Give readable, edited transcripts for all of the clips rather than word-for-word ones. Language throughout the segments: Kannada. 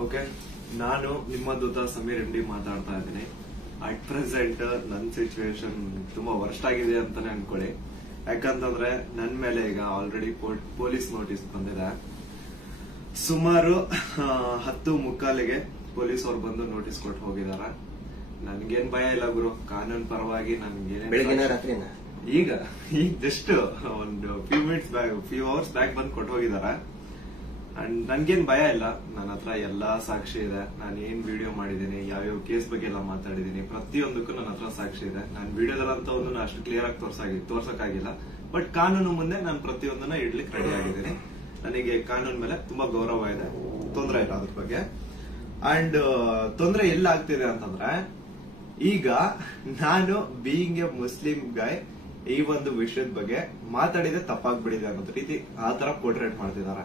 ಓಕೆ, ನಾನು ನಿಮ್ಮ ದೂತ ಸಮೀರ್ ಎಂ ಡಿ ಮಾತಾಡ್ತಾ ಇದ್ದೀನಿ. ಅಟ್ ಪ್ರೆಸೆಂಟ್ ನನ್ನ ಸಿಚುವೇಶನ್ ತುಂಬಾ ವರ್ಸ್ಟ್ ಆಗಿದೆ ಅಂತಾನೆ ಅನ್ಕೊಳ್ಳಿ. ಯಾಕಂತಂದ್ರೆ ನನ್ ಮೇಲೆ ಈಗ ಆಲ್ರೆಡಿ ಪೊಲೀಸ್ ನೋಟಿಸ್ ಬಂದಿದೆ. ಸುಮಾರು 10:45ಗೆ ಪೊಲೀಸ್ ಅವ್ರು ಬಂದು ನೋಟಿಸ್ ಕೊಟ್ಟು ಹೋಗಿದಾರ. ನನ್ಗೇನ್ ಭಯ ಇಲ್ಲ ಗುರು, ಕಾನೂನು ಪರವಾಗಿ ನನ್ಗೇನ್ ಈಗ ಜಸ್ಟ್ ಒಂದು ಫ್ಯೂ ಅವರ್ಸ್ ಬ್ಯಾಕ್ ಬಂದು ಕೊಟ್ಟು ಹೋಗಿದಾರ. ಅಂಡ್ ನನ್ಗೇನ್ ಭಯ ಇಲ್ಲ. ನನ್ನ ಹತ್ರ ಎಲ್ಲಾ ಸಾಕ್ಷಿ ಇದೆ. ನಾನು ಏನ್ ವಿಡಿಯೋ ಮಾಡಿದೀನಿ, ಯಾವ್ಯಾವ ಕೇಸ್ ಬಗ್ಗೆ ಎಲ್ಲ ಮಾತಾಡಿದೀನಿ, ಪ್ರತಿಯೊಂದಕ್ಕೂ ನನ್ನ ಹತ್ರ ಸಾಕ್ಷಿ ಇದೆ. ನಾನು ವಿಡಿಯೋದಲ್ಲಂತ ಒಂದು ಅಷ್ಟು ಕ್ಲಿಯರ್ ಆಗಿ ತೋರ್ಸಕ್ಕಾಗಿಲ್ಲ, ಬಟ್ ಕಾನೂನು ಮುಂದೆ ನಾನು ಪ್ರತಿಯೊಂದನ್ನ ಇಡ್ಲಿಕ್ಕೆ ರೆಡಿ ಆಗಿದ್ದೀನಿ. ನನಗೆ ಕಾನೂನು ಮೇಲೆ ತುಂಬಾ ಗೌರವ ಇದೆ, ತೊಂದರೆ ಇಲ್ಲ ಅದ್ರ ಬಗ್ಗೆ. ಅಂಡ್ ತೊಂದರೆ ಎಲ್ಲ ಆಗ್ತಿದೆ ಅಂತಂದ್ರೆ, ಈಗ ನಾನು ಬೀಯಿಂಗ್ ಎ ಮುಸ್ಲಿಂ ಗಾಯ್ ಈ ಒಂದು ವಿಷಯದ ಬಗ್ಗೆ ಮಾತಾಡಿದ್ರೆ ತಪ್ಪಾಗ್ಬಿಡಿದೆ ಅನ್ನೋ ರೀತಿ ಆ ತರ ಪೋರ್ಟ್ರೇಟ್ ಮಾಡ್ತಿದಾರೆ.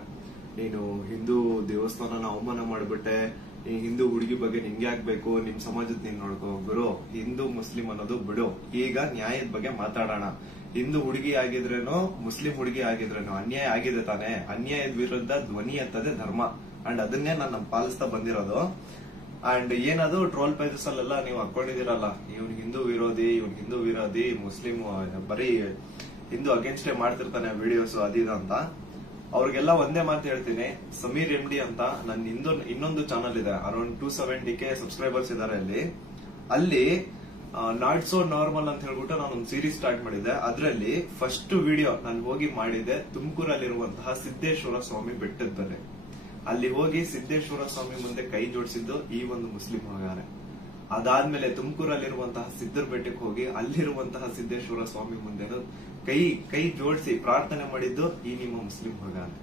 ನೀನು ಹಿಂದೂ ದೇವಸ್ಥಾನನ ಅವಮಾನ ಮಾಡ್ಬಿಟ್ಟೆ, ಈ ಹಿಂದೂ ಹುಡುಗಿ ಬಗ್ಗೆ ನಿಂಗೆ ಆಗ್ಬೇಕು, ನಿಮ್ ಸಮಾಜದ ನೀನ್ ನೋಡ್ಕೋ. ಗುರು, ಹಿಂದೂ ಮುಸ್ಲಿಂ ಅನ್ನೋದು ಬಿಡು, ಈಗ ನ್ಯಾಯದ ಬಗ್ಗೆ ಮಾತಾಡೋಣ. ಹಿಂದೂ ಹುಡುಗಿ ಆಗಿದ್ರೇನು ಮುಸ್ಲಿಂ ಹುಡುಗಿ ಆಗಿದ್ರೇನು ಅನ್ಯಾಯ ಆಗಿದೆ ತಾನೆ. ಅನ್ಯಾಯದ ವಿರುದ್ಧ ಧ್ವನಿ ಎತ್ತದೇ ಧರ್ಮ. ಅಂಡ್ ಅದನ್ನೇ ನಾನು ಪಾಲಿಸ್ತಾ ಬಂದಿರೋದು. ಅಂಡ್ ಏನದು ಟ್ರೋಲ್ ಪೇಜಸ್ ಅಲ್ಲೆಲ್ಲ ನೀವು ಹಾಕೊಂಡಿದಿರಲ್ಲ, ಇವ್ನ್ ಹಿಂದೂ ವಿರೋಧಿ ಮುಸ್ಲಿಂ ಬರೀ ಹಿಂದೂ ಅಗೇನ್ಸ್ಟ್ ಮಾಡ್ತಿರ್ತಾನೆ ವಿಡಿಯೋಸ್ ಅದಿದ ಅಂತ. ಅವ್ರಿಗೆಲ್ಲ ಒಂದೇ ಮಾತು ಹೇಳ್ತೀನಿ, ಸಮೀರ್ ಎಂ ಡಿ ಅಂತ ನನ್ನ ಇನ್ನೊಂದು ಚಾನಲ್ ಇದೆ, ಅರೌಂಡ್ 270K ಸಬ್ಸ್ಕ್ರೈಬರ್ಸ್ ಇದಾರೆ. ಅಲ್ಲಿ ನಾಟ್ ಸೋ ನಾರ್ಮಲ್ ಅಂತ ಹೇಳ್ಬಿಟ್ಟು ನಾನೊಂದು ಸೀರೀಸ್ ಸ್ಟಾರ್ಟ್ ಮಾಡಿದ್ದೆ. ಅದರಲ್ಲಿ ಫಸ್ಟ್ ವಿಡಿಯೋ ನಾನು ಹೋಗಿ ಮಾಡಿದ್ದೆ ತುಮಕೂರಲ್ಲಿರುವಂತಹ ಸಿದ್ದೇಶ್ವರ ಸ್ವಾಮಿ ಬೆಟ್ಟದ ಬೆಲೆ. ಅಲ್ಲಿ ಹೋಗಿ ಸಿದ್ದೇಶ್ವರ ಸ್ವಾಮಿ ಮುಂದೆ ಕೈ ಜೋಡಿಸಿದ್ದು ಈ ಒಂದು ಮುಸ್ಲಿಂ ಹುಡುಗಾನೆ. ಅದಾದ್ಮೇಲೆ ತುಮಕೂರಲ್ಲಿರುವಂತಹ ಸಿದ್ದರ ಬೆಟ್ಟಕ್ಕೆ ಹೋಗಿ ಅಲ್ಲಿರುವಂತಹ ಸಿದ್ದೇಶ್ವರ ಸ್ವಾಮಿ ಮುಂದೆನು ಕೈ ಜೋಡಿಸಿ ಪ್ರಾರ್ಥನೆ ಮಾಡಿದ್ದು ಈ ನಿಮ್ಮ ಮುಸ್ಲಿಂ ಹುಡುಗಾನೆ.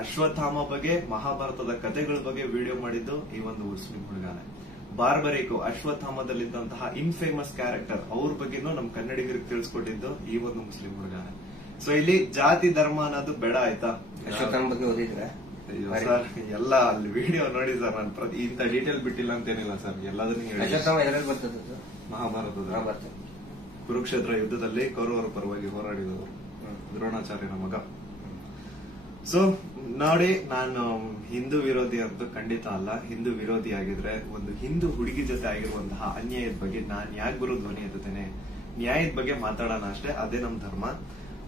ಅಶ್ವತ್ಥಾಮ ಬಗ್ಗೆ, ಮಹಾಭಾರತದ ಕಥೆಗಳ ಬಗ್ಗೆ ವಿಡಿಯೋ ಮಾಡಿದ್ದು ಈ ಒಂದು ಮುಸ್ಲಿಂ ಹುಡುಗಾನೆ. ಬಾರ್ಬರಿಕು ಅಶ್ವತ್ಥಾಮದಲ್ಲಿದ್ದಂತಹ ಇನ್ಫೇಮಸ್ ಕ್ಯಾರೆಕ್ಟರ್ ಅವ್ರ ಬಗ್ಗೆನೂ ನಮ್ ಕನ್ನಡಿಗರಿಗೆ ತಿಳಿಸ್ಕೊಟ್ಟಿದ್ದು ಈ ಒಂದು ಮುಸ್ಲಿಂ ಹುಡುಗಾನೆ. ಸೊ ಇಲ್ಲಿ ಜಾತಿ ಧರ್ಮ ಅನ್ನೋದು ಬೇಡ, ಆಯ್ತಾ? ಅಶ್ವತ್ಥಾಮ ಬಗ್ಗೆ ಓದಿದ್ರೆ ಸರ್ ಎಲ್ಲ ಅಲ್ಲಿ ವಿಡಿಯೋ ನೋಡಿ ಸರ್. ನಾನು ಇಂತ ಡೀಟೇಲ್ ಬಿಟ್ಟಿಲ್ಲ ಅಂತೇನಿಲ್ಲ ಸರ್, ಎಲ್ಲದನ್ನು ಹೇಳಿ. ಮಹಾಭಾರತದ ಕುರುಕ್ಷೇತ್ರ ಯುದ್ಧದಲ್ಲಿ ಕೌರವರ ಪರವಾಗಿ ಹೋರಾಡಿದವರು ದ್ರೋಣಾಚಾರ್ಯನ ಮಗ. ಸೊ ನೋಡಿ, ನಾನು ಹಿಂದೂ ವಿರೋಧಿ ಅಂತೂ ಖಂಡಿತ ಅಲ್ಲ. ಹಿಂದೂ ವಿರೋಧಿ ಆಗಿದ್ರೆ ಒಂದು ಹಿಂದೂ ಹುಡುಗಿ ಜೊತೆ ಆಗಿರುವಂತಹ ಅನ್ಯಾಯದ ಬಗ್ಗೆ ನಾನ್ ಯಾಕೆ ಗುರು ಧ್ವನಿ ಎತ್ತುತ್ತೇನೆ? ನ್ಯಾಯದ ಬಗ್ಗೆ ಮಾತಾಡೋಣ ಅಷ್ಟೇ, ಅದೇ ನಮ್ ಧರ್ಮ.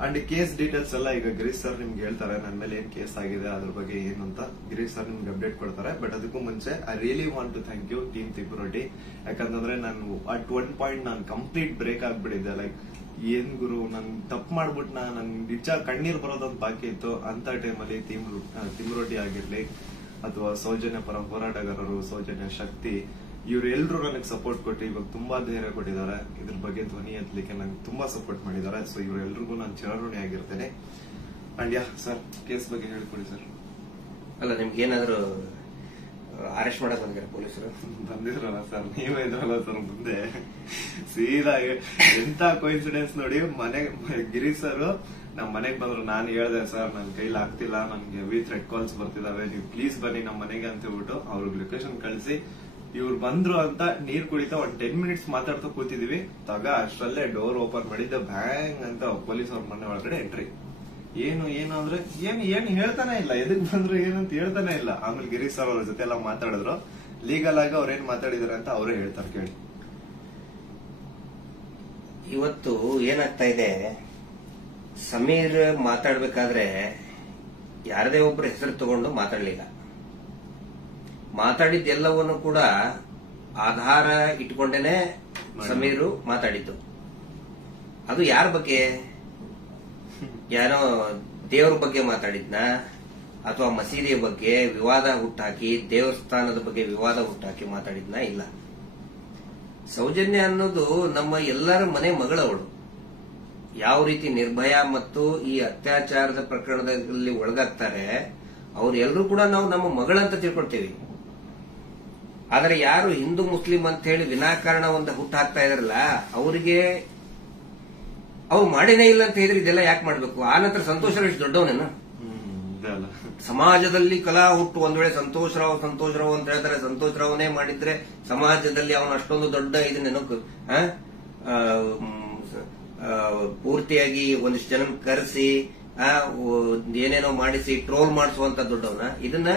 ಅಂಡ್ ಕೇಸ್ ಡೀಟೇಲ್ಸ್ ಎಲ್ಲ ಈಗ ಗಿರೀಶ್ ಸರ್ ನಿಮ್ಗೆ ಹೇಳ್ತಾರೆ, ನನ್ನ ಮೇಲೆ ಏನ್ ಕೇಸ್ ಆಗಿದೆ ಅದ್ರ ಬಗ್ಗೆ ಏನು ಅಂತ ಗಿರೀಶ್ ಸರ್ ನಿಮ್ಗೆ ಅಪ್ಡೇಟ್ ಕೊಡ್ತಾರೆ. ಬಟ್ ಅದಕ್ಕೂ ಮುಂಚೆ I really want to thank you team Tippuroddi. ಯಾಕಂತಂದ್ರೆ ನಾನು ಅಟ್ ಒನ್ ಪಾಯಿಂಟ್ ನಾನು ಕಂಪ್ಲೀಟ್ ಬ್ರೇಕ್ ಆಗ್ಬಿಟ್ಟಿದ್ದೆ. ಲೈಕ್ ಏನ್ ಗುರು, ನನ್ ತಪ್ಪು ಮಾಡ್ಬಿಟ್ನ, ನನ್ ನಿಜ ಕಣ್ಣೀರ್ ಬರೋದೊಂದು ಬಾಕಿ ಇತ್ತು. ಅಂತ ಟೈಮಲ್ಲಿ ತಿಮ್ಮರೊಡ್ಡಿ ಆಗಿರ್ಲಿ ಅಥವಾ ಸೌಜನ್ಯ ಪರ ಹೋರಾಟಗಾರರು, ಸೌಜನ್ಯ ಶಕ್ತಿ, ಇವರೆಲ್ಲರೂ ನನಗೆ ಸಪೋರ್ಟ್ ಕೊಟ್ಟು ಇವಾಗ ತುಂಬಾ ಧೈರ್ಯ ಕೊಟ್ಟಿದ್ದಾರೆ. ಇದ್ರ ಬಗ್ಗೆ ಧ್ವನಿ ಎತ್ತಲಿಕ್ಕೆ ನಂಗೆ ತುಂಬಾ ಸಪೋರ್ಟ್ ಮಾಡಿದ್ದಾರೆ. ಸೊ ಇವರೆಲ್ರಿಗೂ ನಾನು ಚಿರಋಣಿ ಆಗಿರ್ತೇನೆ. ಅಂಡ್ ಯಾ ಸರ್, ಕೇಸ್ ಬಗ್ಗೆ ಹೇಳ್ಕೊಡಿ ಸರ್. ಅಲ್ಲ, ನಿಮ್ಗೆ ಏನಾದ್ರು ಅರೆಸ್ಟ್ ಮಾಡಕ್ ಬಂದಿದ್ದಾರೆ ಪೊಲೀಸರು? ಬಂದಿದ್ರಲ್ಲ ಸರ್, ನೀವೇ ಇದ್ರಲ್ಲ ಸರ್ ಮುಂದೆ. ಸೀದಾ ಎಂತ ಕೋಇನ್ಸಿಡೆನ್ಸ್ ನೋಡಿ, ಗಿರೀಶ್ ಸರ್ ನಮ್ ಮನೆಗ್ ಬಂದ್ರು. ನಾನು ಹೇಳ್ದೆ, ಸರ್ ನನ್ ಕೈಲಿ ಆಗ್ತಿಲ್ಲ, ನನ್ಗೆ ಹೆವಿ ಥ್ರೆಡ್ ಕಾಲ್ಸ್ ಬರ್ತಿದಾವೆ, ನೀವು ಪ್ಲೀಸ್ ಬನ್ನಿ ನಮ್ಮ ಮನೆಗೆ ಅಂತ ಹೇಳ್ಬಿಟ್ಟು ಅವ್ರಿಗೆ ಲೊಕೇಶನ್ ಕಳಿಸಿ ಇವ್ರು ಬಂದ್ರು ಅಂತ ನೀರ್ ಕುಡಿತಾ ಒಂದ್ 10 ಮಿನಿಟ್ಸ್ ಮಾತಾಡ್ತಾ ಕೂತಿದೀವಿ. ಅಷ್ಟರಲ್ಲೇ ಡೋರ್ ಓಪನ್ ಮಾಡಿದ್ದ, ಬ್ಯಾಂಗ್ ಅಂತ ಪೊಲೀಸ್ ಅವ್ರ ಮನೆ ಒಳಗಡೆ ಎಂಟ್ರಿ. ಏನು ಅಂದ್ರೆ ಏನು ಹೇಳ್ತಾನೆ ಇಲ್ಲ, ಎದಕ್ ಬಂದ್ರು ಏನಂತ ಹೇಳ್ತಾನೆ ಇಲ್ಲ. ಆಮೇಲೆ ಗಿರೀಶ್ ಸರ್ ಅವ್ರ ಜೊತೆ ಎಲ್ಲ ಮಾತಾಡಿದ್ರು. ಲೀಗಲ್ ಆಗಿ ಅವ್ರೇನ್ ಮಾತಾಡಿದಾರೆ ಅಂತ ಅವರೇ ಹೇಳ್ತಾರೆ, ಕೇಳಿ. ಇವತ್ತು ಏನಾಗ್ತಾ ಇದೆ, ಸಮೀರ್ ಮಾತಾಡ್ಬೇಕಾದ್ರೆ ಯಾರದೇ ಒಬ್ಬರ ಹೆಸರು ತಗೊಂಡು ಮಾತಾಡ್ಲಿಲ್ಲ. ಮಾತಾಡಿದ್ದೆಲ್ಲವನ್ನು ಕೂಡ ಆಧಾರ ಇಟ್ಕೊಂಡೇನೆ ಸಮೀರು ಮಾತಾಡಿದ್ದು. ಅದು ಯಾರ ಬಗ್ಗೆ? ಯಾರೋ ದೇವರ ಬಗ್ಗೆ ಮಾತಾಡಿದ್ನ, ಅಥವಾ ಮಸೀದಿಯ ಬಗ್ಗೆ ವಿವಾದ ಹುಟ್ಟಾಕಿ, ದೇವಸ್ಥಾನದ ಬಗ್ಗೆ ವಿವಾದ ಹುಟ್ಟಾಕಿ ಮಾತಾಡಿದ್ನ? ಇಲ್ಲ. ಸೌಜನ್ಯ ಅನ್ನೋದು ನಮ್ಮ ಎಲ್ಲರ ಮನೆ ಮಗಳವಳು. ಯಾವ ರೀತಿ ನಿರ್ಭಯ ಮತ್ತು ಈ ಅತ್ಯಾಚಾರದ ಪ್ರಕರಣದಲ್ಲಿ ಒಳಗಾಗ್ತಾರೆ, ಅವ್ರೆಲ್ಲರೂ ಕೂಡ ನಾವು ನಮ್ಮ ಮಗಳಂತ ತಿಳ್ಕೊಳ್ತೀವಿ. ಆದರೆ ಯಾರು ಹಿಂದೂ ಮುಸ್ಲಿಂ ಅಂತ ಹೇಳಿ ವಿನಾಕಾರಣ ಒಂದು ಹುಟ್ಟು ಹಾಕ್ತಾ ಇದಾರಲ್ಲ, ಅವರಿಗೆ ಅವ್ರು ಮಾಡಿನೇ ಇಲ್ಲ ಅಂತ ಹೇಳಿದ್ರೆ ಇದೆಲ್ಲ ಯಾಕೆ ಮಾಡ್ಬೇಕು? ಆ ನಂತರ ಸಂತೋಷ್ ರಾವ್ ಎಷ್ಟು ದೊಡ್ಡವನೇನು? ಸಮಾಜದಲ್ಲಿ ಕಲಾ ಹುಟ್ಟು ಒಂದ್ ವೇಳೆ ಸಂತೋಷ್ ರಾವ್ ಅಂತ ಹೇಳ್ತಾರೆ, ಸಂತೋಷ್ ರಾವ್ನೇ ಮಾಡಿದ್ರೆ ಸಮಾಜದಲ್ಲಿ ಅವನು ಅಷ್ಟೊಂದು ದೊಡ್ಡ ಇದನ್ನೇನೋ ಪೂರ್ತಿಯಾಗಿ ಒಂದಿಷ್ಟು ಜನ ಕರೆಸಿ ಏನೇನೋ ಮಾಡಿಸಿ ಟ್ರೋಲ್ ಮಾಡಿಸುವಂತ ದೊಡ್ಡವನ. ಇದನ್ನ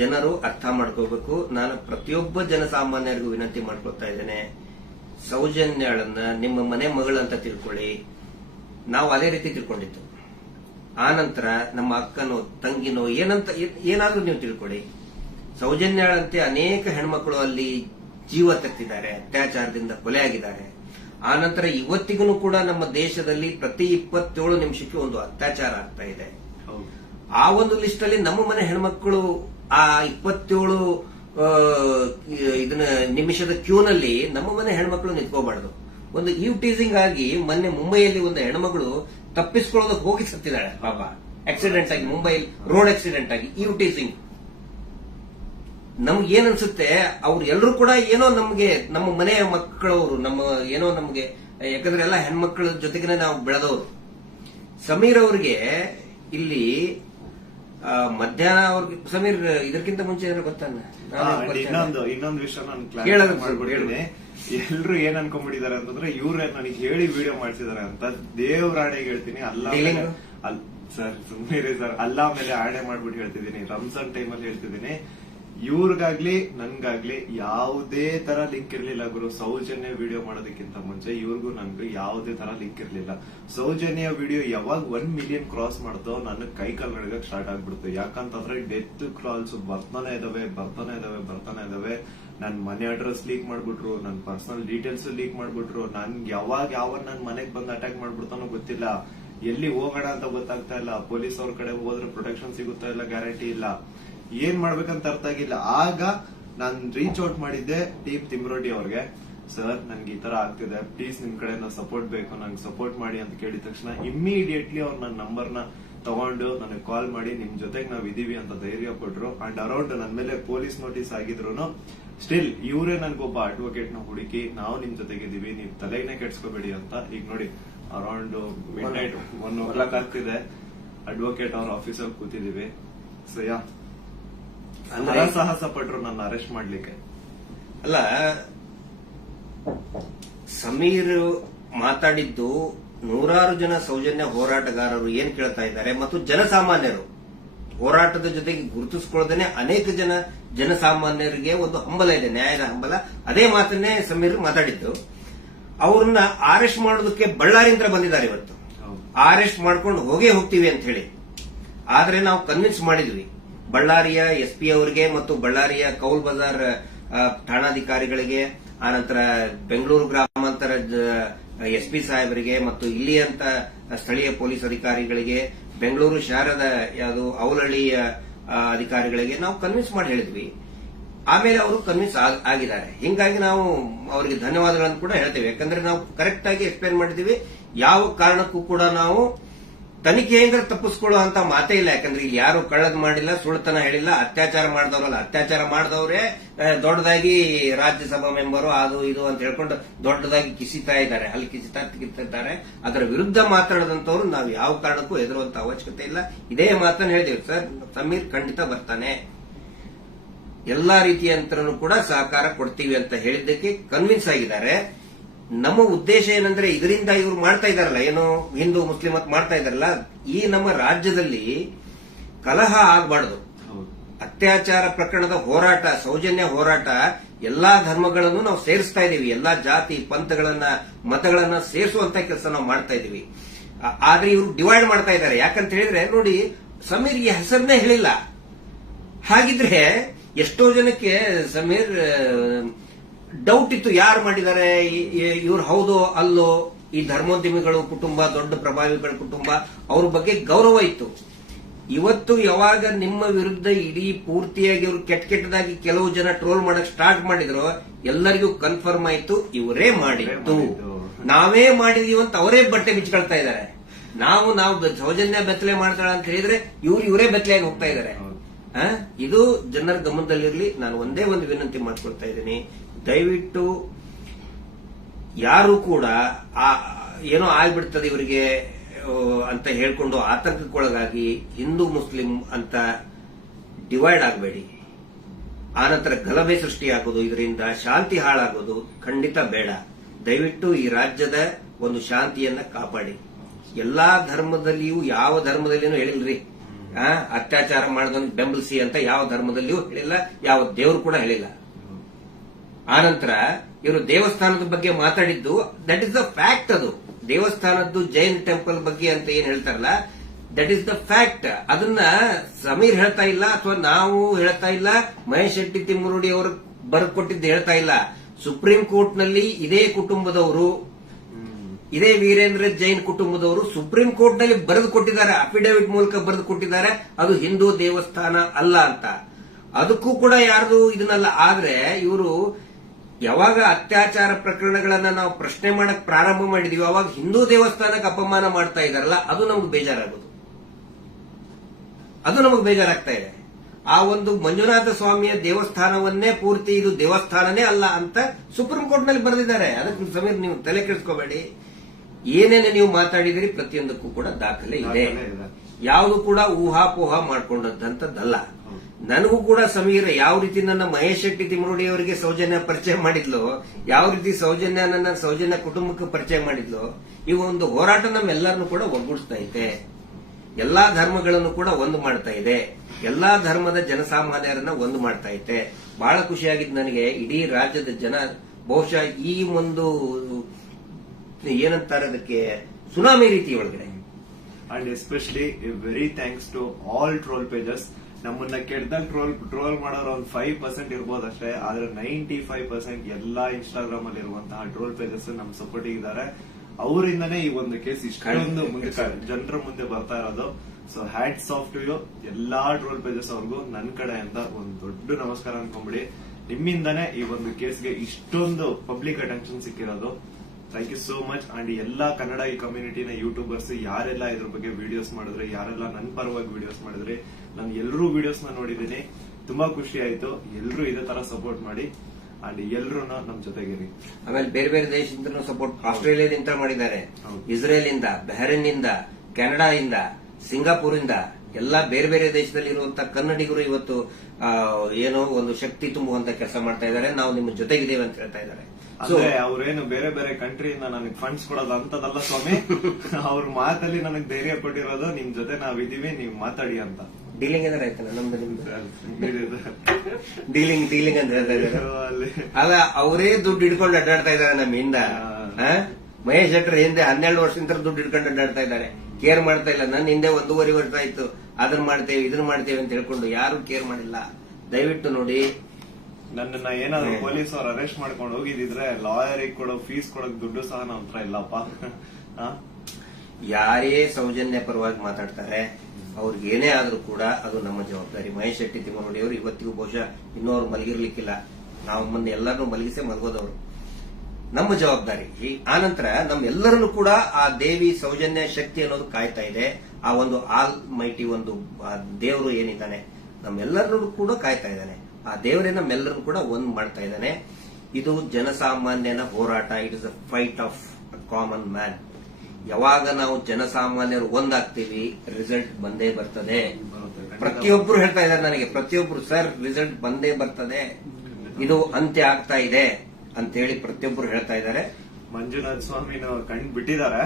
ಜನರು ಅರ್ಥ ಮಾಡ್ಕೋಬೇಕು. ನಾನು ಪ್ರತಿಯೊಬ್ಬ ಜನಸಾಮಾನ್ಯರಿಗೂ ವಿನಂತಿ ಮಾಡ್ಕೊಳ್ತಾ ಇದ್ದೇನೆ, ಸೌಜನ್ಯಳನ್ನ ನಿಮ್ಮ ಮನೆ ಮಗಳಂತ ತಿಳ್ಕೊಳ್ಳಿ. ನಾವು ಅದೇ ರೀತಿ ತಿಳ್ಕೊಂಡಿದ್ದು. ಆನಂತರ ನಮ್ಮ ಅಕ್ಕನೋ ತಂಗಿನೋ ಏನಾದ್ರೂ ನೀವು ತಿಳ್ಕೊಳ್ಳಿ. ಸೌಜನ್ಯಳಂತೆ ಅನೇಕ ಹೆಣ್ಮಕ್ಳು ಅಲ್ಲಿ ಜೀವ ತೆತ್ತಿದ್ದಾರೆ, ಅತ್ಯಾಚಾರದಿಂದ ಕೊಲೆ ಆಗಿದ್ದಾರೆ. ಆನಂತರ ಇವತ್ತಿಗೂ ಕೂಡ ನಮ್ಮ ದೇಶದಲ್ಲಿ ಪ್ರತಿ 27 ನಿಮಿಷಕ್ಕೆ ಒಂದು ಅತ್ಯಾಚಾರ ಆಗ್ತಾ ಇದೆ. ಆ ಒಂದು ಲಿಸ್ಟ್ ಅಲ್ಲಿ ನಮ್ಮ ಮನೆ ಹೆಣ್ಮಕ್ಳು ಆ 27 ಇದನ್ನ ನಿಮಿಷದ ಕ್ಯೂನಲ್ಲಿ ನಮ್ಮ ಮನೆ ಹೆಣ್ಮಕ್ಳು ನಿಂತ್ಕೋಬಾರ್ದು. ಒಂದು ಈವ್ ಟೀಸಿಂಗ್ ಆಗಿ ಮೊನ್ನೆ ಮುಂಬೈಯಲ್ಲಿ ಒಂದು ಹೆಣ್ಮಗಳು ತಪ್ಪಿಸ್ಕೊಳ್ಳೋದಕ್ಕೆ ಹೋಗಿ ಸತ್ತಿದ್ದಾಳೆ ಪಾಪ, ಆಕ್ಸಿಡೆಂಟ್ ಆಗಿ, ಮುಂಬೈ ರೋಡ್ ಆಕ್ಸಿಡೆಂಟ್ ಆಗಿ. ಈವ್ ಟೀಸಿಂಗ್ ನಮ್ಗೆ ಏನ್ ಅನ್ಸುತ್ತೆ, ಅವ್ರು ಎಲ್ಲರೂ ಕೂಡ ಏನೋ ನಮ್ಗೆ ನಮ್ಮ ಮನೆಯ ಮಕ್ಕಳವರು, ನಮ್ಮ ಏನೋ ನಮ್ಗೆ, ಯಾಕಂದ್ರೆ ಎಲ್ಲ ಹೆಣ್ಮಕ್ಳ ಜೊತೆಗೆ ನಾವು ಬೆಳೆದವರು. ಸಮೀರ್ ಅವ್ರಿಗೆ ಇಲ್ಲಿ ಮಧ್ಯಾಹ್ನ ಅವ್ರಿಗೆ, ಸಮೀರ್ ಇದಕ್ಕಿಂತ ಮುಂಚೆ ಏನಾದ್ರು ಗೊತ್ತಾನ? ಇನ್ನೊಂದು ವಿಷಯ ನಾನು ಕ್ಲಾರಿಫೈ ಮಾಡ್ಬಿಡ್ತೀನಿ. ಎಲ್ರು ಏನ್ ಅನ್ಕೊಂಡ್ಬಿಟ್ಟಿದ್ದಾರೆ ಅಂತಂದ್ರೆ ಇವ್ರೆ ನನಗೆ ಹೇಳಿ ವಿಡಿಯೋ ಮಾಡ್ಸಿದಾರೆ ಅಂತ. ದೇವ್ರ ಆಣೆಗೆ ಹೇಳ್ತೀನಿ, ಸರ್ ಸುಮ್ಮನೆ ಸರ್, ಅಲ್ಲಾ ಮೇಲೆ ಆಣೆ ಮಾಡ್ಬಿಟ್ಟು ಹೇಳ್ತಿದ್ದೀನಿ, ರಂಜಾನ್ ಟೈಮಲ್ಲಿ ಹೇಳ್ತಿದ್ದೀನಿ. ಇವ್ರಿಗಾಗ್ಲಿ ನನ್ಗಾಗ್ಲಿ ಯಾವುದೇ ತರ ಲಿಂಕ್ ಇರ್ಲಿಲ್ಲ ಗುರು. ಸೌಜನ್ಯ ವಿಡಿಯೋ ಮಾಡೋದಕ್ಕಿಂತ ಮುಂಚೆ ಇವ್ರಿಗೂ ನನ್ಗೂ ಯಾವುದೇ ತರ ಲಿಂಕ್ ಇರ್ಲಿಲ್ಲ. ಸೌಜನ್ಯ ವಿಡಿಯೋ ಯಾವಾಗ 1 ಮಿಲಿಯನ್ ಕ್ರಾಸ್ ಮಾಡ್ತೋ ನನ್ನ ಕೈ ಕಾಲು ನಡಗಕ್ ಸ್ಟಾರ್ಟ್ ಆಗ್ಬಿಡ್ತು. ಯಾಕಂತಂದ್ರೆ ಡೆತ್ ಕಾಲ್ಸ್ ಬರ್ತಾನೆ ಇದಾವೆ. ನನ್ ಮನೆ ಅಡ್ರೆಸ್ ಲೀಕ್ ಮಾಡ್ಬಿಟ್ರು, ನನ್ ಪರ್ಸನಲ್ ಡೀಟೇಲ್ಸ್ ಲೀಕ್ ಮಾಡ್ಬಿಟ್ರು. ನನ್ಗೆ ಯಾವ ನನ್ ಮನೆಗ್ ಬಂದು ಅಟ್ಯಾಕ್ ಮಾಡ್ಬಿಡ್ತಾನೋ ಗೊತ್ತಿಲ್ಲ. ಎಲ್ಲಿ ಹೋಗೋಣ ಅಂತ ಗೊತ್ತಾಗ್ತಾ ಇಲ್ಲ. ಪೊಲೀಸ್ ಅವ್ರ ಕಡೆ ಹೋದ್ರೆ ಪ್ರೊಟೆಕ್ಷನ್ ಸಿಗುತ್ತಾ ಇಲ್ಲ, ಗ್ಯಾರಂಟಿ ಇಲ್ಲ. ಏನ್ ಮಾಡ್ಬೇಕಂತ ಅರ್ಥ ಆಗಿಲ್ಲ. ಆಗ ನಾನ್ ರೀಚ್ ಔಟ್ ಮಾಡಿದ್ದೆ ಟೀಮ್ ತಿಮ್ರೋಟಿ ಅವ್ರಿಗೆ. ಸರ್ ನನ್ಗೆ ಈ ತರ ಆಗ್ತಿದೆ, ಪ್ಲೀಸ್ ನಿಮ್ ಕಡೆ ಸಪೋರ್ಟ್ ಬೇಕು, ನಂಗೆ ಸಪೋರ್ಟ್ ಮಾಡಿ ಅಂತ ಕೇಳಿದ ತಕ್ಷಣ ಇಮ್ಮಿಡಿಯೇಟ್ಲಿ ಅವ್ರು ನನ್ನ ನಂಬರ್ನ ತಗೊಂಡು ನನಗೆ ಕಾಲ್ ಮಾಡಿ ನಿಮ್ ಜೊತೆಗೆ ನಾವ್ ಇದೀವಿ ಅಂತ ಧೈರ್ಯ ಕೊಟ್ರು. ಅಂಡ್ ಅರೌಂಡ್ ನನ್ ಮೇಲೆ ಪೊಲೀಸ್ ನೋಟಿಸ್ ಆಗಿದ್ರು ಸ್ಟಿಲ್ ಇವರೇ ನನ್ಗೊಬ್ಬ ಅಡ್ವೊಕೇಟ್ ನ ಹುಡುಕಿ ನಾವು ನಿಮ್ ಜೊತೆಗಿದೀವಿ, ನೀವ್ ತಲೆನೇ ಕೆಡ್ಸ್ಕೋಬೇಡಿ ಅಂತ. ಈಗ ನೋಡಿ ಅರೌಂಡ್ ಮಿಡ್ ನೈಟ್ 1 ಆಗ್ತಿದೆ, ಅಡ್ವೊಕೇಟ್ ಅವ್ರ ಆಫೀಸಲ್ಲಿ ಕೂತಿದೀವಿ. ಸೊ ಯಾ ಸಾಹಸ ಪಟ್ರು ನನ್ನ ಅರೆಸ್ಟ್ ಮಾಡ್ಲಿಕ್ಕೆ. ಅಲ್ಲ, ಸಮೀರ್ ಮಾತಾಡಿದ್ದು ನೂರಾರು ಜನ ಸೌಜನ್ಯ ಹೋರಾಟಗಾರರು ಏನ್ ಕೇಳ್ತಾ ಇದ್ದಾರೆ ಮತ್ತು ಜನಸಾಮಾನ್ಯರು ಹೋರಾಟದ ಜೊತೆಗೆ ಗುರುತಿಸಿಕೊಳ್ಳದೇನೆ ಅನೇಕ ಜನಸಾಮಾನ್ಯರಿಗೆ ಒಂದು ಹಂಬಲ ಇದೆ, ನ್ಯಾಯದ ಹಂಬಲ. ಅದೇ ಮಾತನ್ನೇ ಸಮೀರ್ ಮಾತಾಡಿದ್ದು. ಅವ್ರನ್ನ ಅರೆಸ್ಟ್ ಮಾಡೋದಕ್ಕೆ ಬಳ್ಳಾರಿಯಿಂದ ಬಂದಿದ್ದಾರೆ ಇವತ್ತು. ಅರೆಸ್ಟ್ ಮಾಡ್ಕೊಂಡು ಹೋಗ್ತೀವಿ ಅಂತ ಹೇಳಿ. ಆದ್ರೆ ನಾವು ಕನ್ವಿನ್ಸ್ ಮಾಡಿದ್ವಿ ಬಳ್ಳಾರಿಯ SP ಅವರಿಗೆ ಮತ್ತು ಬಳ್ಳಾರಿಯ ಕೌಲ್ ಬಜಾರ್ ಠಾಣಾಧಿಕಾರಿಗಳಿಗೆ, ಆನಂತರ ಬೆಂಗಳೂರು ಗ್ರಾಮಾಂತರ SP ಸಾಹೇಬರಿಗೆ ಮತ್ತು ಇಲ್ಲಿಯಂತ ಸ್ಥಳೀಯ ಪೊಲೀಸ್ ಅಧಿಕಾರಿಗಳಿಗೆ, ಬೆಂಗಳೂರು ಶಹರದ ಯಾವುದು ಅವಲಹಳ್ಳಿಯ ಅಧಿಕಾರಿಗಳಿಗೆ ನಾವು ಕನ್ವಿನ್ಸ್ ಮಾಡಿ ಹೇಳಿದ್ವಿ. ಆಮೇಲೆ ಅವರು ಕನ್ವಿನ್ಸ್ ಆಗಿದ್ದಾರೆ. ಹಿಂಗಾಗಿ ನಾವು ಅವರಿಗೆ ಧನ್ಯವಾದಗಳನ್ನು ಕೂಡ ಹೇಳ್ತೇವೆ. ಯಾಕಂದ್ರೆ ನಾವು ಕರೆಕ್ಟ್ ಆಗಿ ಎಕ್ಸ್ಪ್ಲೇನ್ ಮಾಡಿದೀವಿ. ಯಾವ ಕಾರಣಕ್ಕೂ ಕೂಡ ನಾವು ತನಿಖೆಯಿಂದ ತಪ್ಪಿಸ್ಕೊಳ್ಳುವಂತ ಮಾತೇ ಇಲ್ಲ. ಯಾಕಂದ್ರೆ ಇಲ್ಲಿ ಯಾರು ಕಳ್ಳದ್ ಮಾಡಿಲ್ಲ, ಸುಳ್ತನ ಹೇಳಿಲ್ಲ, ಅತ್ಯಾಚಾರ ಮಾಡಿದವರಲ್ಲ. ಅತ್ಯಾಚಾರ ಮಾಡಿದವರೇ ದೊಡ್ಡದಾಗಿ ರಾಜ್ಯಸಭಾ ಮೆಂಬರು ಅದು ಇದು ಅಂತ ಹೇಳ್ಕೊಂಡು ದೊಡ್ಡದಾಗಿ ಕಿಸಿತಾ ಇದ್ದಾರೆ, ಅಲ್ಲಿ ಕಿಸಿತಾರೆ. ಅದರ ವಿರುದ್ಧ ಮಾತಾಡದಂತವ್ರು ನಾವು ಯಾವ ಕಾರಣಕ್ಕೂ ಹೆದರುವಂತ ಅವಶ್ಯಕತೆ ಇಲ್ಲ. ಇದೇ ಮಾತನ್ನು ಹೇಳಿದೇವೆ ಸರ್, ಸಮೀರ್ ಖಂಡಿತ ಬರ್ತಾನೆ, ಎಲ್ಲಾ ರೀತಿಯಂತರನು ಕೂಡ ಸಹಕಾರ ಕೊಡ್ತೀವಿ ಅಂತ ಹೇಳಿದ್ದಕ್ಕೆ ಕನ್ವಿನ್ಸ್ ಆಗಿದ್ದಾರೆ. ನಮ್ಮ ಉದ್ದೇಶ ಏನಂದ್ರೆ ಇದರಿಂದ ಇವರು ಮಾಡ್ತಾ ಇದಾರಲ್ಲ, ಏನು ಹಿಂದೂ ಮುಸ್ಲಿಂ ಅಂತ ಮಾಡ್ತಾ ಇದಾರಲ್ಲ, ಈ ನಮ್ಮ ರಾಜ್ಯದಲ್ಲಿ ಕಲಹ ಆಗಬಾರ್ದು. ಅತ್ಯಾಚಾರ ಪ್ರಕರಣದ ಹೋರಾಟ, ಸೌಜನ್ಯ ಹೋರಾಟ, ಎಲ್ಲಾ ಧರ್ಮಗಳನ್ನು ನಾವು ಸೇರಿಸ್ತಾ ಇದೀವಿ. ಎಲ್ಲಾ ಜಾತಿ ಪಂಥಗಳನ್ನ ಮತಗಳನ್ನ ಸೇರಿಸುವಂತ ಕೆಲಸ ನಾವು ಮಾಡ್ತಾ ಇದೀವಿ. ಆದ್ರೆ ಇವರು ಡಿವೈಡ್ ಮಾಡ್ತಾ ಇದ್ದಾರೆ. ಯಾಕಂತ ಹೇಳಿದ್ರೆ ನೋಡಿ, ಸಮೀರ್ಗೆ ಹೆಸರನ್ನೇ ಹೇಳಿಲ್ಲ. ಹಾಗಿದ್ರೆ ಎಷ್ಟೋ ಜನಕ್ಕೆ ಸಮೀರ್ ಡೌಟ್ ಇತ್ತು, ಯಾರು ಮಾಡಿದ್ದಾರೆ, ಇವ್ರು ಹೌದೋ ಅಲ್ಲೋ. ಈ ಧರ್ಮೋದ್ಯಮಿಗಳು ಕುಟುಂಬ, ದೊಡ್ಡ ಪ್ರಭಾವಿಗಳ ಕುಟುಂಬ, ಅವ್ರ ಬಗ್ಗೆ ಗೌರವ ಇತ್ತು. ಇವತ್ತು ಯಾವಾಗ ನಿಮ್ಮ ವಿರುದ್ಧ ಇಡೀ ಪೂರ್ತಿಯಾಗಿ ಇವರು ಕೆಟ್ಟದಾಗಿ ಕೆಲವು ಜನ ಟ್ರೋಲ್ ಮಾಡಕ್ ಸ್ಟಾರ್ಟ್ ಮಾಡಿದ್ರು, ಎಲ್ಲರಿಗೂ ಕನ್ಫರ್ಮ್ ಆಯ್ತು ಇವರೇ ಮಾಡಿದ್ದು, ನಾವೇ ಮಾಡಿದೀವಿ ಅಂತ ಅವರೇ ಬಟ್ಟೆ ಬಿಚ್ಕೊಳ್ತಾ ಇದ್ದಾರೆ. ನಾವು ಸೌಜನ್ಯ ಬೆತ್ತಲೆ ಮಾಡ್ತಾಳ ಅಂತ ಹೇಳಿದ್ರೆ ಇವರೇ ಬೆತ್ತಲೆಯಾಗಿ ಹೋಗ್ತಾ ಇದ್ದಾರೆ. ಇದು ಜನರ ಗಮನದಲ್ಲಿರಲಿ. ನಾನು ಒಂದೇ ಒಂದು ವಿನಂತಿ ಮಾಡ್ಕೊಳ್ತಾ ಇದ್ದೀನಿ, ದಯವಿಟ್ಟು ಯಾರು ಕೂಡ ಏನೋ ಆಗ್ಬಿಡ್ತದೆ ಇವರಿಗೆ ಅಂತ ಹೇಳ್ಕೊಂಡು ಆತಂಕಕ್ಕೊಳಗಾಗಿ ಹಿಂದೂ ಮುಸ್ಲಿಂ ಅಂತ ಡಿವೈಡ್ ಆಗಬೇಡಿ. ಆನಂತರ ಗಲಭೆ ಸೃಷ್ಟಿಯಾಗೋದು, ಇದರಿಂದ ಶಾಂತಿ ಹಾಳಾಗೋದು ಖಂಡಿತ ಬೇಡ. ದಯವಿಟ್ಟು ಈ ರಾಜ್ಯದ ಒಂದು ಶಾಂತಿಯನ್ನ ಕಾಪಾಡಿ. ಎಲ್ಲಾ ಧರ್ಮದಲ್ಲಿಯೂ ಯಾವ ಧರ್ಮದಲ್ಲಿನೂ ಹೇಳಿಲ್ರಿ ಅತ್ಯಾಚಾರ ಮಾಡಿದವನ್ ಬೆಂಬಲಿಸಿ ಅಂತ ಯಾವ ಧರ್ಮದಲ್ಲಿಯೂ ಹೇಳಿಲ್ಲ, ಯಾವ ದೇವರು ಕೂಡ ಹೇಳಿಲ್ಲ. ಆನಂತರ ಇವರು ದೇವಸ್ಥಾನದ ಬಗ್ಗೆ ಮಾತಾಡಿದ್ದು ದಟ್ ಇಸ್ ದ ಫ್ಯಾಕ್ಟ್. ಅದು ದೇವಸ್ಥಾನದ್ದು ಜೈನ್ ಟೆಂಪಲ್ ಬಗ್ಗೆ ಅಂತ ಏನ್ ಹೇಳ್ತಾರಲ್ಲ, ದಟ್ ಇಸ್ ದ ಫ್ಯಾಕ್ಟ್. ಅದನ್ನ ಸಮೀರ್ ಹೇಳ್ತಾ ಇಲ್ಲ, ಅಥವಾ ನಾವು ಹೇಳ್ತಾ ಇಲ್ಲ, ಮಹೇಶ್ ಶೆಟ್ಟಿ ತಿಮ್ಮರುಡಿ ಅವರು ಬರೆದುಕೊಟ್ಟಿದ್ದು ಹೇಳ್ತಾ ಇಲ್ಲ. ಸುಪ್ರೀಂ ಕೋರ್ಟ್ ನಲ್ಲಿ ಇದೇ ಕುಟುಂಬದವರು, ಇದೇ ವೀರೇಂದ್ರ ಜೈನ್ ಕುಟುಂಬದವರು ಸುಪ್ರೀಂ ಕೋರ್ಟ್ ನಲ್ಲಿ ಬರೆದು ಕೊಟ್ಟಿದ್ದಾರೆ, ಅಫಿಡವಿಟ್ ಮೂಲಕ ಬರೆದು ಕೊಟ್ಟಿದ್ದಾರೆ, ಅದು ಹಿಂದೂ ದೇವಸ್ಥಾನ ಅಲ್ಲ ಅಂತ. ಅದಕ್ಕೂ ಕೂಡ ಯಾರ್ದು ಇದನ್ನಲ್ಲ. ಆದ್ರೆ ಇವರು ಯಾವಾಗ ಅತ್ಯಾಚಾರ ಪ್ರಕರಣಗಳನ್ನ ನಾವು ಪ್ರಶ್ನೆ ಮಾಡಕ್ ಪ್ರಾರಂಭ ಮಾಡಿದೀವಿ, ಅವಾಗ ಹಿಂದೂ ದೇವಸ್ಥಾನಕ್ಕೆ ಅಪಮಾನ ಮಾಡ್ತಾ ಇದಾರಲ್ಲ, ಅದು ನಮ್ಗೆ ಬೇಜಾರಾಗೋದು, ಅದು ನಮಗೆ ಬೇಜಾರಾಗ್ತಾ ಇದೆ. ಆ ಒಂದು ಮಂಜುನಾಥ ಸ್ವಾಮಿಯ ದೇವಸ್ಥಾನವನ್ನೇ ಪೂರ್ತಿ ಇದು ದೇವಸ್ಥಾನನೇ ಅಲ್ಲ ಅಂತ ಸುಪ್ರೀಂ ಕೋರ್ಟ್ ನಲ್ಲಿ ಬರೆದಿದ್ದಾರೆ. ಅದಕ್ಕೆ ಸಮೀರ್ ನೀವು ತಲೆ ಕೆಡಿಸ್ಕೋಬೇಡಿ. ಏನೇನು ನೀವು ಮಾತಾಡಿದಿರಿ ಪ್ರತಿಯೊಂದಕ್ಕೂ ಕೂಡ ದಾಖಲೆ ಇದೆ. ಯಾವುದು ಕೂಡ ಊಹಾಪೋಹ ಮಾಡ್ಕೊಂಡಂತದ್ದಲ್ಲ. ನನಗೂ ಕೂಡ ಸಮೀರ್ ಯಾವ ರೀತಿ ನನ್ನ ಮಹೇಶ್ ಶೆಟ್ಟಿ ತಿಮ್ಮರುಡಿ ಅವರಿಗೆ ಸೌಜನ್ಯ ಪರಿಚಯ ಮಾಡಿದ್ಲು, ಯಾವ ರೀತಿ ಸೌಜನ್ಯ ಕುಟುಂಬಕ್ಕೆ ಪರಿಚಯ ಮಾಡಿದ್ಲು, ಈ ಒಂದು ಹೋರಾಟ ನಮ್ಮೆಲ್ಲರನ್ನು ಕೂಡ ಒಗ್ಗೂಡಿಸ್ತಾ ಇದೆ. ಎಲ್ಲಾ ಧರ್ಮಗಳನ್ನು ಕೂಡ ಒಂದು ಮಾಡ್ತಾ ಇದೆ, ಎಲ್ಲಾ ಧರ್ಮದ ಜನಸಾಮಾನ್ಯರನ್ನ ಒಂದು ಮಾಡ್ತಾ ಇದೆ. ಬಹಳ ಖುಷಿಯಾಗಿದ್ದು ನನಗೆ. ಇಡೀ ರಾಜ್ಯದ ಜನ ಬಹುಶಃ ಈ ಒಂದು ಏನಂತಾರೆ ಅದಕ್ಕೆ ಸುನಾಮಿ ರೀತಿ ಒಳಗಡೆ. And especially very thanks to all troll pages. ನಮ್ಮನ್ನ ಕೆಟ್ಟದಾಗ ಟ್ರೋಲ್ ಮಾಡೋರು ಒಂದು 5% ಇರ್ಬೋದಷ್ಟೇ, ಆದ್ರೆ 95% ಎಲ್ಲಾ ಇನ್ಸ್ಟಾಗ್ರಾಮ್ ಅಲ್ಲಿ ಇರುವಂತಹ ಟ್ರೋಲ್ ಪೇಜಸ್ ನಮ್ ಸಪೋರ್ಟ್ ಇದ್ದಾರೆ. ಅವರಿಂದನೇ ಈ ಒಂದು ಕೇಸ್ ಇಷ್ಟೊಂದು ಮುಂದೆ ಜನರ ಮುಂದೆ ಬರ್ತಾ ಇರೋದು. So hats off to you ಎಲ್ಲಾ ಟ್ರೋಲ್ ಪೇಜಸ್ ಅವ್ರಿಗೂ ನನ್ನ ಕಡೆಯಿಂದ ಒಂದು ದೊಡ್ಡ ನಮಸ್ಕಾರ ಅನ್ಕೊಂಬಿಡಿ. ನಿಮ್ಮಿಂದಾನೇ ಈ ಒಂದು ಕೇಸ್ಗೆ ಇಷ್ಟೊಂದು ಪಬ್ಲಿಕ್ ಅಟೆನ್ಷನ್ ಸಿಕ್ಕಿರೋದು. Thank you so much. And ಎಲ್ಲಾ ಕನ್ನಡ ಈ ಕಮ್ಯುನಿಟಿನ ಯೂಟ್ಯೂಬರ್ಸ್ ಯಾರೆಲ್ಲ ಇದ್ರ ಬಗ್ಗೆ ವಿಡಿಯೋಸ್ ಮಾಡಿದ್ರೆ, ಯಾರೆಲ್ಲ ನನ್ನ ಪರವಾಗಿ ವಿಡಿಯೋಸ್ ಮಾಡಿದ್ರಿ, ನಾನು ಎಲ್ಲರೂ ವಿಡಿಯೋಸ್ ನ ನೋಡಿದೀನಿ. ತುಂಬಾ ಖುಷಿ ಆಯ್ತು. ಎಲ್ಲರೂ ಇದೇ ತರ ಸಪೋರ್ಟ್ ಮಾಡಿ ಅಂಡ್ ಎಲ್ಲರೂ ನಮ್ ಜೊತೆಗಿರಿ. ಆಮೇಲೆ ಬೇರೆ ಬೇರೆ ದೇಶದಿಂದ ಸಪೋರ್ಟ್, ಆಸ್ಟ್ರೇಲಿಯಾದಿಂದ ಮಾಡಿದ್ದಾರೆ, ಇಸ್ರೇಲ್ ಇಂದ, ಬಹರೇನ್ ಇಂದ, ಕೆನಡಾ ಇಂದ, ಸಿಂಗಾಪುರ್ ಇಂದ, ಎಲ್ಲಾ ಬೇರೆ ಬೇರೆ ದೇಶದಲ್ಲಿ ಇರುವಂತಹ ಕನ್ನಡಿಗರು ಇವತ್ತು ಏನೋ ಒಂದು ಶಕ್ತಿ ತುಂಬುವಂತ ಕೆಲಸ ಮಾಡ್ತಾ ಇದ್ದಾರೆ. ನಾವು ನಿಮ್ಮ ಜೊತೆಗಿದ್ದೇವೆ ಅಂತ ಹೇಳ್ತಾ ಇದ್ದಾರೆ. ಅಂದ್ರೆ ಅವ್ರೇನು ಬೇರೆ ಬೇರೆ ಕಂಟ್ರಿಯಿಂದ ನನಗೆ ಫಂಡ್ಸ್ ಕೊಡೋದು ಅಂತದಲ್ಲ ಸ್ವಾಮಿ. ಅವ್ರ ಮಾತಲ್ಲಿ ನನಗೆ ಧೈರ್ಯ ಕೊಟ್ಟಿರೋದು ನಿಮ್ ಜೊತೆ ನಾವಿದೀವಿ, ನೀವ್ ಮಾತಾಡಿ ಅಂತ. ಡೀಲಿಂಗ್ ಅಂದ್ರೆ ಆಯ್ತಲ್ಲ ನಮ್ದು ನಿಮ್ದು ಡೀಲಿಂಗ್ ಅಂತ ಹೇಳ್ತಾ ಇದ್ದಾರೆ. ಅಲ್ಲ, ಅವರೇ ದುಡ್ಡು ಹಿಡ್ಕೊಂಡು ಅಡ್ಡಾಡ್ತಾ ಇದ್ದಾರೆ ನಮ್ಮಿಂದ. ಮಹೇಶ್ ಶೆಟ್ಟರ್ ಹಿಂದೆ 12 ವರ್ಷದಿಂದ ದುಡ್ಡು ಹಿಡ್ಕೊಂಡು ಅಡ್ಡಾಡ್ತಾ ಇದ್ದಾರೆ. ಕೇರ್ ಮಾಡ್ತಾ ಇಲ್ಲ. ನನ್ನ ಹಿಂದೆ 1.5 ವರ್ಷ ಆಯ್ತು ಅದನ್ನ ಮಾಡ್ತೇವೆ ಇದನ್ನ ಮಾಡ್ತೇವೆ ಅಂತ ಹೇಳ್ಕೊಂಡು ಯಾರು ಕೇರ್ ಮಾಡಿಲ್ಲ. ದಯವಿಟ್ಟು ನೋಡಿ, ನನ್ನನ್ನ ಏನಾದ್ರು ಪೊಲೀಸ್ ಅವ್ರು ಅರೆಸ್ಟ್ ಮಾಡ್ಕೊಂಡು ಹೋಗಿದ್ರೆ ಲಾಯರಿಗೆ ಕೊಡೋ ಫೀಸ್ ಕೊಡೋಕ್ ದುಡ್ಡು ಸಹ ನಮ್ಮ ಹತ್ರ ಇಲ್ಲಪ್ಪ. ಯಾರೇ ಸೌಜನ್ಯ ಪರವಾಗಿ ಮಾತಾಡ್ತಾರೆ ಅವ್ರಿಗೆ ಏನೇ ಆದ್ರೂ ಕೂಡ ಅದು ನಮ್ಮ ಜವಾಬ್ದಾರಿ. ಮಹೇಶ್ ಶೆಟ್ಟಿ ತಿಮ್ಮರುಡಿ ಅವರು ಇವತ್ತಿಗೂ ಬಹುಶಃ ಇನ್ನೂ ಅವ್ರು ಮಲಗಿರ್ಲಿಕ್ಕಿಲ್ಲ. ನಾವು ಮೊನ್ನೆ ಎಲ್ಲರನ್ನೂ ಮಲಗಿಸೇ ಮಲಗೋದವರು. ನಮ್ಮ ಜವಾಬ್ದಾರಿ. ಆನಂತರ ನಮ್ಮೆಲ್ಲರನ್ನು ಕೂಡ ಆ ದೇವಿ ಸೌಜನ್ಯ ಶಕ್ತಿ ಅನ್ನೋದು ಕಾಯ್ತಾ ಇದೆ. ಆ ಒಂದು ಆಲ್ ಮೈಟಿ ಒಂದು ದೇವರು ಏನಿದ್ದಾನೆ ನಮ್ಮೆಲ್ಲರನ್ನು ಕೂಡ ಕಾಯ್ತಾ ಇದ್ದಾನೆ. ಆ ದೇವರೇ ನಮ್ಮೆಲ್ಲರನ್ನು ಕೂಡ ಒಂದ್ ಮಾಡ್ತಾ ಇದ್ದಾನೆ. ಇದು ಜನಸಾಮಾನ್ಯನ ಹೋರಾಟ. It is a fight of a common man. ಯಾವಾಗ ನಾವು ಜನಸಾಮಾನ್ಯರು ಒಂದಾಗ್ತೀವಿ ರಿಸಲ್ಟ್ ಬಂದೇ ಬರ್ತದೆ. ಪ್ರತಿಯೊಬ್ರು ಹೇಳ್ತಾ ಇದ್ದಾರೆ ನನಗೆ, ಪ್ರತಿಯೊಬ್ರು ಸರ್ ರಿಸಲ್ಟ್ ಬಂದೇ ಬರ್ತದೆ, ಇದು ಅಂತ್ಯ ಆಗ್ತಾ ಇದೆ ಅಂತೇಳಿ ಪ್ರತಿಯೊಬ್ರು ಹೇಳ್ತಾ ಇದ್ದಾರೆ. ಮಂಜುನಾಥ ಸ್ವಾಮಿನ ಕಂಡು ಬಿಟ್ಟಿದ್ದಾರೆ.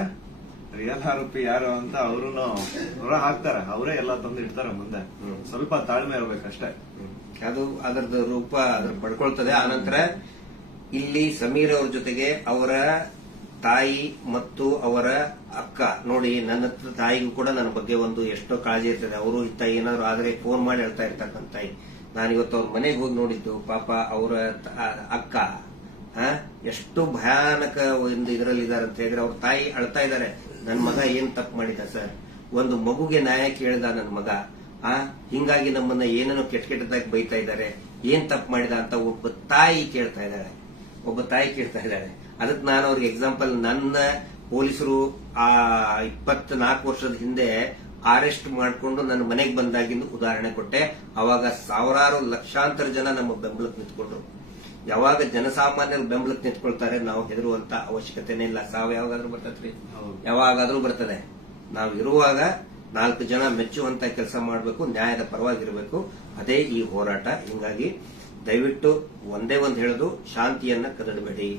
ರಿಯಲ್ ಆರೋಪಿ ಯಾರು ಅಂತ ಅವರು ಹೊರ ಹಾಕ್ತಾರೆ. ಅವರೇ ಎಲ್ಲ ತಂದು ಇಡ್ತಾರೆ ಮುಂದೆ. ಸ್ವಲ್ಪ ತಾಳ್ಮೆ ಇರ್ಬೇಕಷ್ಟೇ. ಅದು ಅದರದ್ದು ರೂಪ ಅದ್ರ ಪಡ್ಕೊಳ್ತದೆ. ಆನಂತರ ಇಲ್ಲಿ ಸಮೀರ್ ಅವ್ರ ಜೊತೆಗೆ ಅವರ ತಾಯಿ ಮತ್ತು ಅವರ ಅಕ್ಕ ನೋಡಿ, ನನ್ನ ತಾಯಿಗೂ ಕೂಡ ನನ್ನ ಬಗ್ಗೆ ಒಂದು ಎಷ್ಟೋ ಕಾಳಜಿ ಇರ್ತದೆ. ಅವರು ಇತ್ತ ಏನಾದ್ರು ಆದ್ರೆ ಫೋನ್ ಮಾಡಿ ಹೇಳ್ತಾ ಇರ್ತಕ್ಕಂಥ ತಾಯಿ. ನಾನಿವತ್ತು ಅವ್ರ ಮನೆಗೆ ಹೋಗಿ ನೋಡಿದ್ದು. ಪಾಪ ಅವರ ಅಕ್ಕ ಎಷ್ಟು ಭಯಾನಕ ಒಂದು ಇದರಲ್ಲಿ ಇದಾರೆ ಅಂತ ಹೇಳಿದ್ರೆ, ಅವ್ರ ತಾಯಿ ಅಳ್ತಾ ಇದ್ದಾರೆ. ನನ್ನ ಮಗ ಏನ್ ತಪ್ಪು ಮಾಡಿದ ಸರ್, ಒಂದು ಮಗುಗೆ ನ್ಯಾಯ ಕೇಳಿದ ನನ್ನ ಮಗ, ಹಿಂಗಾಗಿ ನಮ್ಮನ್ನ ಏನೇನೋ ಕೆಟ್ಟದಾಗಿ ಬೈತಾ ಇದ್ದಾರೆ, ಏನ್ ತಪ್ಪು ಮಾಡಿದ ಅಂತ ಒಬ್ಬ ತಾಯಿ ಕೇಳ್ತಾ ಇದ್ದಾಳೆ. ಅದಕ್ಕೆ ನಾನು ಅವ್ರಿಗೆ ಎಕ್ಸಾಂಪಲ್, ನನ್ನ ಪೊಲೀಸರು ಆ 24 ವರ್ಷದ ಹಿಂದೆ ಅರೆಸ್ಟ್ ಮಾಡಿಕೊಂಡು ನನ್ನ ಮನೆಗೆ ಬಂದಾಗಿಂದು ಉದಾಹರಣೆ ಕೊಟ್ಟೆ. ಅವಾಗ ಸಾವಿರಾರು ಲಕ್ಷಾಂತರ ಜನ ನಮ್ಮ ಬೆಂಬಲಕ್ಕೆ ನಿಂತ್ಕೊಂಡ್ರು. ಯಾವಾಗ ಜನಸಾಮಾನ್ಯರು ಬೆಂಬಲಕ್ಕೆ ನಿಂತ್ಕೊಳ್ತಾರೆ ನಾವು ಹೆದರುವಂತ ಅವಶ್ಯಕತೆನೇ ಇಲ್ಲ. ಸಾವು ಯಾವಾಗಾದ್ರೂ ಬರ್ತದ್ರಿ, ಯಾವಾಗಾದ್ರೂ ಬರ್ತದೆ. ನಾವು ಇರುವಾಗ 4 ಜನ ಮೆಚ್ಚುವಂತ ಕೆಲಸ ಮಾಡಬೇಕು, ನ್ಯಾಯದ ಪರವಾಗಿರಬೇಕು. ಅದೇ ಈ ಹೋರಾಟ. ಹಿಂಗಾಗಿ ದಯವಿಟ್ಟು ಒಂದೇ ಒಂದು ಹೇಳೋದು, ಶಾಂತಿಯನ್ನ ಕದಡಬೇಡಿ,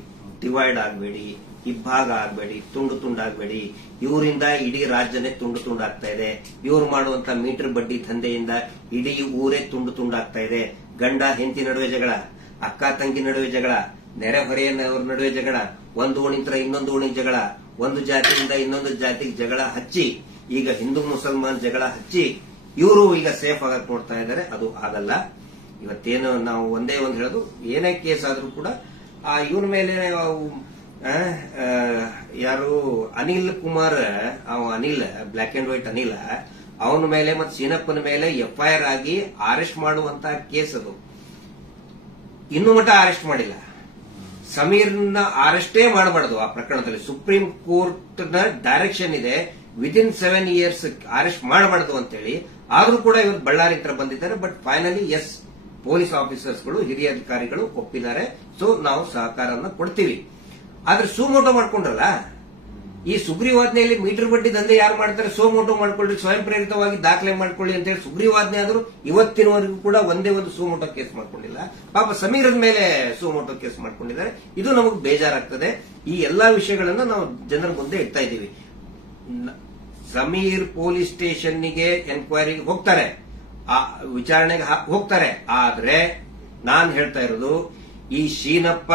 ಡಿವೈಡ್ ಆಗಬೇಡಿ, ಇಬ್ಬಾಗ ಆಗಬೇಡಿ, ತುಂಡು ತುಂಡಾಗಬೇಡಿ. ಇವರಿಂದ ಇಡೀ ರಾಜ್ಯನೇ ತುಂಡು ತುಂಡಾಗ್ತಾ ಇದೆ. ಇವ್ರು ಮಾಡುವಂತ ಮೀಟರ್ ಬಡ್ಡಿ ದಂಧೆಯಿಂದ ಇಡೀ ಊರೇ ತುಂಡು ತುಂಡಾಗ್ತಾ ಇದೆ. ಗಂಡ ಹೆಂಡತಿ ನಡುವೆ ಜಗಳ, ಅಕ್ಕ ತಂಗಿ ನಡುವೆ ಜಗಳ, ನೆರೆಹೊರೆಯವ್ರ ನಡುವೆ ಜಗಳ, ಒಂದು ಓಣಿಂತ್ರ ಇನ್ನೊಂದು ಓಣಿಗೆ ಜಗಳ, ಒಂದು ಜಾತಿಯಿಂದ ಇನ್ನೊಂದು ಜಾತಿಗೆ ಜಗಳ ಹಚ್ಚಿ, ಈಗ ಹಿಂದೂ ಮುಸಲ್ಮಾನ್ ಜಗಳ ಹಚ್ಚಿ ಇವರು ಈಗ ಸೇಫ್ ಆಗಕ್ ನೋಡ್ತಾ ಇದ್ದಾರೆ. ಅದು ಆಗಲ್ಲ. ಇವತ್ತೇನು ನಾವು ಒಂದೇ ಒಂದು ಹೇಳೋದು, ಏನೇ ಕೇಸ್ ಆದ್ರೂ ಕೂಡ ಇವನ ಮೇಲೆ ಯಾರು Anil Kumar, Anil black and white Anil, ಅವನ ಮೇಲೆ ಮತ್ತು ಸೀನಪ್ಪನ ಮೇಲೆ ಎಫ್ಐಆರ್ ಆಗಿ ಅರೆಸ್ಟ್ ಮಾಡುವಂತ ಕೇಸ್ ಅದು. ಇನ್ನೂ ಮಟ್ಟ ಅರೆಸ್ಟ್ ಮಾಡಿಲ್ಲ. ಸಮೀರ್ನ ಅರೆಸ್ಟೇ ಮಾಡಬಾರ್ದು ಆ ಪ್ರಕರಣದಲ್ಲಿ. ಸುಪ್ರೀಂ ಕೋರ್ಟ್ ನ ಡೈರೆಕ್ಷನ್ ಇದೆ, ವಿದಿನ್ 7 years ಅರೆಸ್ಟ್ ಮಾಡಬಾರ್ದು ಅಂತೇಳಿ. ಆದ್ರೂ ಕೂಡ ಇವತ್ತು ಬಳ್ಳಾರಿ ಹತ್ರ ಬಂದಿದ್ದಾರೆ. ಬಟ್ ಫೈನಲಿ ಎಸ್, ಪೊಲೀಸ್ ಆಫೀಸರ್ಸ್ಗಳು, ಹಿರಿಯ ಅಧಿಕಾರಿಗಳು ಒಪ್ಪಿದ್ದಾರೆ. ಸೊ ನಾವು ಸಹಕಾರವನ್ನು ಕೊಡ್ತೀವಿ. ಆದ್ರೆ ಸುಮೋಟೋ ಮಾಡ್ಕೊಂಡ್ರಲ್ಲ, ಈ ಸುಗ್ರೀವಾಜ್ಞೆಯಲ್ಲಿ ಮೀಟರ್ ಬಡ್ಡಿ ದಂಧೆ ಯಾರು ಮಾಡ್ತಾರೆ, ಸುಮೋಟೋ ಮಾಡ್ಕೊಳ್ಳಿ, ಸ್ವಯಂ ಪ್ರೇರಿತವಾಗಿ ದಾಖಲೆ ಮಾಡ್ಕೊಳ್ಳಿ ಅಂತ ಹೇಳಿ ಸುಗ್ರೀವಾಜ್ಞೆ ಆದರೂ ಇವತ್ತಿನವರೆಗೂ ಕೂಡ ಒಂದೇ ಒಂದು ಸುಮೋಟೋ ಕೇಸ್ ಮಾಡ್ಕೊಂಡಿಲ್ಲ. ಪಾಪ ಸಮೀರದ ಮೇಲೆ ಸುಮೋಟೋ ಕೇಸ್ ಮಾಡ್ಕೊಂಡಿದ್ದಾರೆ. ಇದು ನಮಗೆ ಬೇಜಾರಾಗ್ತದೆ. ಈ ಎಲ್ಲಾ ವಿಷಯಗಳನ್ನ ನಾವು ಜನರ ಮುಂದೆ ಇಡ್ತಾ ಇದ್ದೀವಿ. ಸಮೀರ್ ಪೊಲೀಸ್ ಸ್ಟೇಷನ್ಗೆ ಎನ್ಕ್ವೈರಿಗೆ ಹೋಗ್ತಾರೆ, ವಿಚಾರಣೆಗೆ ಹೋಗ್ತಾರೆ. ಆದ್ರೆ ನಾನ್ ಹೇಳ್ತಾ ಇರೋದು, ಈ ಶೀನಪ್ಪ,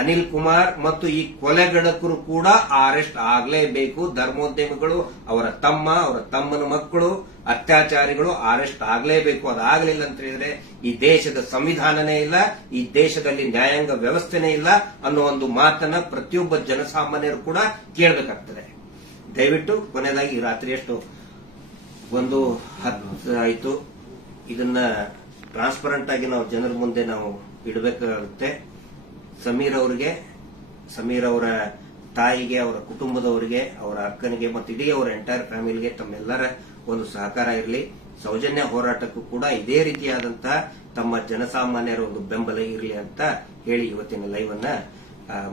ಅನಿಲ್ ಕುಮಾರ್ ಮತ್ತು ಈ ಕೊಲೆಗಡಕರು ಕೂಡ ಅರೆಸ್ಟ್ ಆಗಲೇಬೇಕು. ಧರ್ಮೋದ್ಯಮಿಗಳು, ಅವರ ತಮ್ಮ, ಅವರ ತಮ್ಮನ ಮಕ್ಕಳು, ಅತ್ಯಾಚಾರಿಗಳು ಅರೆಸ್ಟ್ ಆಗಲೇಬೇಕು. ಅದಾಗಲಿಲ್ಲ ಅಂತ ಹೇಳಿದ್ರೆ ಈ ದೇಶದ ಸಂವಿಧಾನನೇ ಇಲ್ಲ, ಈ ದೇಶದಲ್ಲಿ ನ್ಯಾಯಾಂಗ ವ್ಯವಸ್ಥೆನೇ ಇಲ್ಲ ಅನ್ನೋ ಒಂದು ಮಾತನ್ನ ಪ್ರತಿಯೊಬ್ಬ ಜನಸಾಮಾನ್ಯರು ಕೂಡ ಕೇಳಬೇಕಾಗ್ತದೆ. ದಯವಿಟ್ಟು ಕೊನೆಯದಾಗಿ ರಾತ್ರಿ ಎಷ್ಟು 1:10 ಆಯಿತು. ಇದನ್ನ ಟ್ರಾನ್ಸ್ಪರೆಂಟ್ ಆಗಿ ನಾವು ಜನರ ಮುಂದೆ ನಾವು ಇಡಬೇಕಾಗುತ್ತೆ. ಸಮೀರ್ ಅವರಿಗೆ, ಸಮೀರ್ ಅವರ ತಾಯಿಗೆ, ಅವರ ಕುಟುಂಬದವರಿಗೆ, ಅವರ ಅಕ್ಕನಿಗೆ ಮತ್ತು ಇಡೀ ಅವರ ಎಂಟೈರ್ ಫ್ಯಾಮಿಲಿಗೆ ತಮ್ಮೆಲ್ಲರ ಒಂದು ಸಹಕಾರ ಇರಲಿ. ಸೌಜನ್ಯ ಹೋರಾಟಕ್ಕೂ ಕೂಡ ಇದೇ ರೀತಿಯಾದಂತಹ ತಮ್ಮ ಜನಸಾಮಾನ್ಯರ ಒಂದು ಬೆಂಬಲ ಇರಲಿ ಅಂತ ಹೇಳಿ ಇವತ್ತಿನ ಲೈವ್ ಅನ್ನ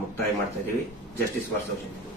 ಮುಕ್ತಾಯ ಮಾಡ್ತಾ ಇದ್ದೀವಿ. Justice for Soujanya.